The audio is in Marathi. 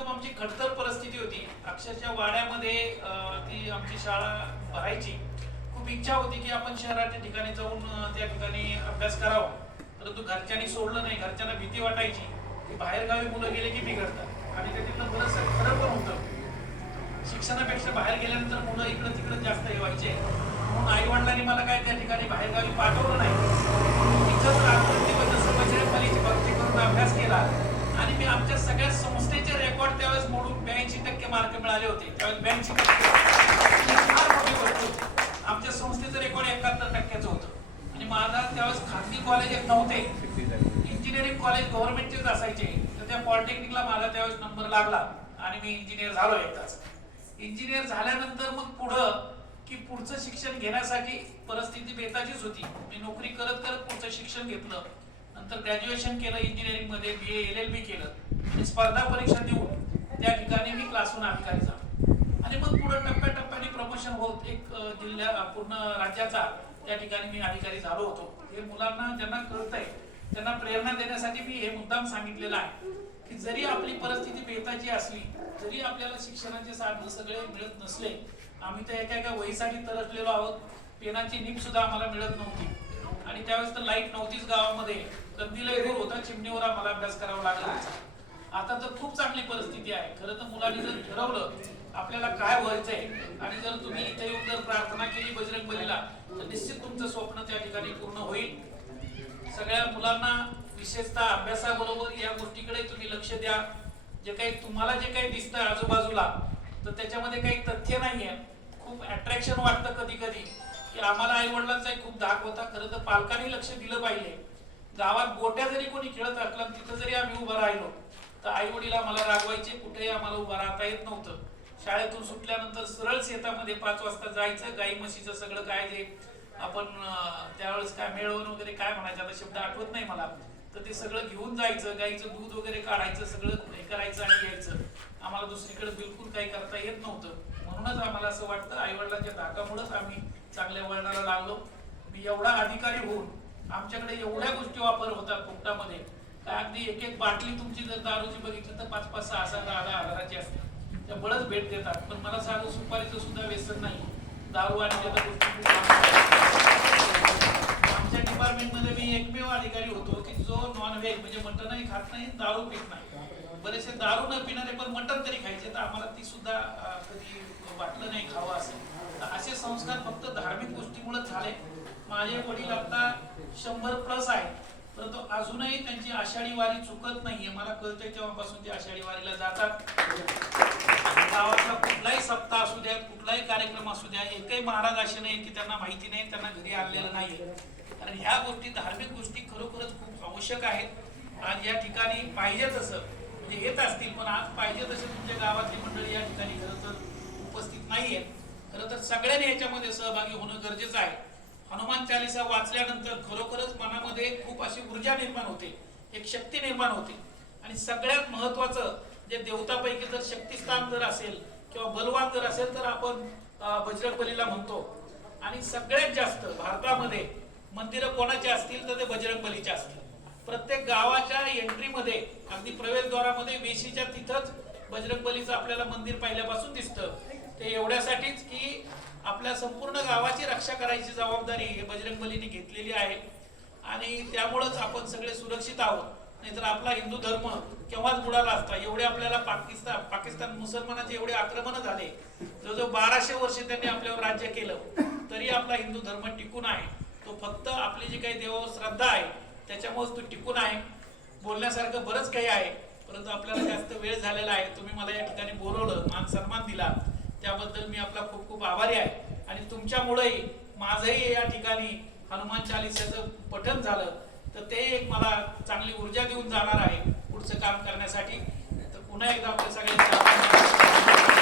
एकदम आमची खडतर परिस्थिती होती. अक्षरशः वाड्यामध्ये ती आमची शाळा भरायची. खूप इच्छा होती की आपण शहराच्या ठिकाणी जाऊन त्या ठिकाणी अभ्यास करावा. परंतु घरच्यांनी सोडलं नाही. घरच्यांना भीती वाटायची की बाहेरगावी मुलं गेले की बिघडतात. आणि त्याच्यातलं बरंचसं खरं पण होतं. शिक्षणापेक्षा बाहेर गेल्यानंतर मुलं इकडं तिकडं जास्त हे व्हायचे. म्हणून आई वडिलांनी मला काय त्या ठिकाणी बाहेरगावी पाठवलं नाही. तिथंच रात्री दिवस जसं बजरंगबलीची भक्ती करून अभ्यास केला. आणि मी आमच्या सगळ्या मार्क मिळाले होते. त्यावेळेस ब्याऐंशी आमच्या संस्थेचं रेकॉर्ड एकाहत्तर टक्क्याचं होतं. आणि माझा त्यावेळेस खाजगी कॉलेज एक नव्हते. इंजिनिअरिंग कॉलेज गव्हर्नमेंटचेच असायचे. तर त्या पॉलिटेक्निकला माझा त्यावेळेस नंबर लागला. आणि मी इंजिनियर झालो एक तास. इंजिनियर झाल्यानंतर मग पुढं की पुढचं शिक्षण घेण्यासाठी परिस्थिती बेताचीच होती. मी नोकरी करत करत पुढचं शिक्षण घेतलं. नंतर ग्रॅज्युएशन केलं इंजिनिअरिंगमध्ये बी एल एल बी केलं. आणि स्पर्धा परीक्षा देऊन ठिकाणी अधिकारी झालो. आणि मग पुढे टप्प्याटप्प्याने प्रमोशन होत एक जिल्ह्या पूर्ण राज्याचा त्या ठिकाणी मी अधिकारी झालो होतो. हे मुलांना ज्यांना कळतंय त्यांना प्रेरणा देण्यासाठी मी हे मुद्दाम सांगितलेलं आहे की जरी आपली परिस्थिती बेताची असली जरी आपल्याला शिक्षणाचे साधन सगळे मिळत नसले आम्ही तर एका एका वहीसाठी तरसलेलो आहोत. पेनाची नीप सुद्धा आम्हाला मिळत नव्हती. आणि त्यावेळेस तर लाइट नव्हतीच गावामध्ये. कंदीलही दूर होता चिमणीवर आम्हाला अभ्यास करावा लागला आता तर खूप चांगली परिस्थिती आहे. खरं तर मुलांनी जर ठरवलं आपल्याला काय व्हायचंय आणि जर तुम्ही इथे येऊन जर प्रार्थना केली बजरंग बलीला तर निश्चित तुमचं स्वप्न त्या ठिकाणी पूर्ण होईल. सगळ्या मुलांना विशेषतः अभ्यासाबरोबर या गोष्टीकडे तुम्ही लक्ष द्या. जे काही तुम्हाला जे काही दिसतं आजूबाजूला तर त्याच्यामध्ये काही तथ्य नाहीये. खूप अट्रॅक्शन वाटतं कधी कधी की आम्हाला आई वडिलांचा खूप धाक होता. खरं तर पालकांनी लक्ष दिलं पाहिजे. गावात गोट्या जरी कोणी खेळत असला तिथं जरी आम्ही उभं राहिलो तर आई वडील आम्हाला रागवायचे कुठेही आम्हाला उभं राहता येत नव्हतं. शाळेतून सुटल्यानंतर सरळ शेतामध्ये पाच वाजता जायचं गाई म्हशीचं सगळं काय जे आपण त्यावेळेस काय मेळवण वगैरे काय म्हणायचं आता शब्द आठवत नाही मला. तर ते सगळं घेऊन जायचं गाईचं दूध वगैरे काढायचं सगळं हे करायचं आणि यायचं आम्हाला दुसरीकडे बिलकुल काही करता येत नव्हतं. म्हणूनच आम्हाला असं वाटतं आई वडिलांच्या धाकामुळेच आम्ही चांगल्या वळणाला लागलो. मी एवढा अधिकारी होऊन आमच्याकडे एवढ्या गोष्टी वापर होतात पोटामध्ये तर अगदी एक एक बाटली तुमची जर दारूची बघितली तर पाच पाच सहा सहा दहा दहा हजाराची असते. त्या बळच भेट देतात. पण मला साधं सुपारीचं सुद्धा व्यसन नाही. दारू आणि त्या गोष्टी आमच्या डिपार्टमेंटमध्ये मी एकमेव अधिकारी होतो की जो नॉन व्हेज म्हणजे मटनही खात नाही दारू पित नाही. बरेचसे दारू न पिणारे पण मटन तरी खायचे. तर आम्हाला ती सुद्धा कधी वाटलं नाही खावं असेल तर असे संस्कार फक्त धार्मिक गोष्टीमुळे झाले. माझे वडील आता शंभर प्लस आहेत. परंतु अजूनही त्यांची आषाढी वारी चुकत नाहीये. मला कळतंय तेव्हापासून ते आषाढी वारीला जातात. गावाचा कुठलाही सप्ताह असू द्या कुठलाही कार्यक्रम असू द्या एकही महाराज असे नाही की त्यांना माहिती नाही त्यांना घरी आणलेलं नाही कारण ह्या गोष्टी धार्मिक गोष्टी खरोखरच खूप आवश्यक आहेत. आज या ठिकाणी पाहिजे तसं म्हणजे येत असतील पण आज पाहिजे तसे तुमच्या गावातली मंडळी या ठिकाणी खरं तर उपस्थित नाहीये खरं तर सगळ्यांनी याच्यामध्ये सहभागी होणं गरजेचं आहे. हनुमान चालिसा वाचल्यानंतर खरोखरच मनामध्ये खूप अशी ऊर्जा निर्माण होते एक शक्ती निर्माण होते. आणि सगळ्यात महत्वाचं जे देवतापैकी जर शक्तिस्थान जर असेल किंवा बलवान जर असेल तर आपण बजरंग बलीला म्हणतो. आणि सगळ्यात जास्त भारतामध्ये मंदिरं कोणाची असतील तर ते बजरंग बलीचे असतील. प्रत्येक गावाच्या एंट्रीमध्ये अगदी प्रवेशद्वारामध्ये वेशीच्या तिथंच बजरंग बलीचं आपल्याला मंदिर पाहिल्यापासून दिसतं. ते एवढ्यासाठीच की आपल्या संपूर्ण गावाची रक्षा करायची जबाबदारी बजरंग बलीने घेतलेली आहे. आणि त्यामुळंच आपण सगळे सुरक्षित आहोत. नाहीतर आपला हिंदू धर्म केव्हाच बुडाला असता? एवढे आपल्याला पाकिस्तान पाकिस्तान मुसलमानाचे एवढे आक्रमण झाले. जवळजवळ बाराशे वर्ष त्यांनी आपल्यावर राज्य केलं. तरी आपला हिंदू धर्म टिकून आहे. तो फक्त आपली जी काही देवावर श्रद्धा आहे त्याच्यामुळेच तो टिकून आहे. बोलण्यासारखं बरंच काही आहे. परंतु आपल्याला जास्त वेळ झालेला आहे. तुम्ही मला या ठिकाणी बोलवलं मान सन्मान दिला. त्याबद्दल मी आपला खूप खूप आभारी आहे. आणि तुमच्यामुळेही माझंही या ठिकाणी हनुमान चालिसाचं पठन झालं तर ते एक मला चांगली ऊर्जा देऊन जाणार आहे पुढचं काम करण्यासाठी. तर पुन्हा एकदा आपल्या सगळ्यांचा